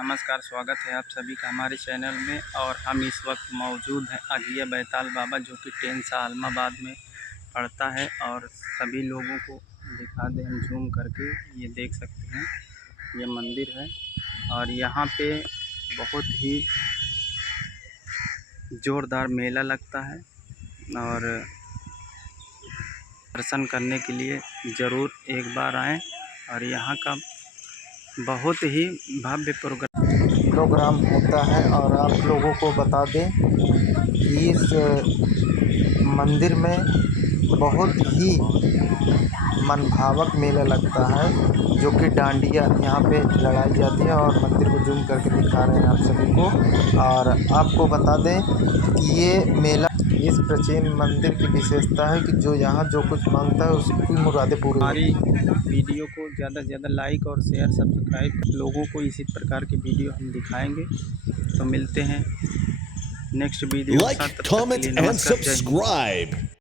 नमस्कार, स्वागत है आप सभी का हमारे चैनल में। और हम इस वक्त मौजूद हैं अघिया बैताल बाबा, जो कि टेंसा आलमाबाद में पड़ता है। और सभी लोगों को दिखा दें हम जूम करके, ये देख सकते हैं ये मंदिर है। और यहाँ पे बहुत ही ज़ोरदार मेला लगता है और दर्शन करने के लिए ज़रूर एक बार आएँ। और यहाँ का बहुत ही भव्य प्रोग्राम होता है। और आप लोगों को बता दें कि इस मंदिर में बहुत ही मनभावक मेला लगता है, जो कि डांडिया यहाँ पे लड़ाई जाती है। और मंदिर को जूम करके दिखा रहे हैं आप सभी को। और आपको बता दें कि ये मेला, इस प्राचीन मंदिर की विशेषता है कि जो यहाँ जो कुछ मांगता है उसकी मुरादें पूरी होती हैं। हमारी वीडियो को ज़्यादा से ज़्यादा लाइक और शेयर सब्सक्राइब, लोगों को इसी प्रकार की वीडियो हम दिखाएंगे। तो मिलते हैं नेक्स्ट वीडियो के साथ। Like, comment, and subscribe.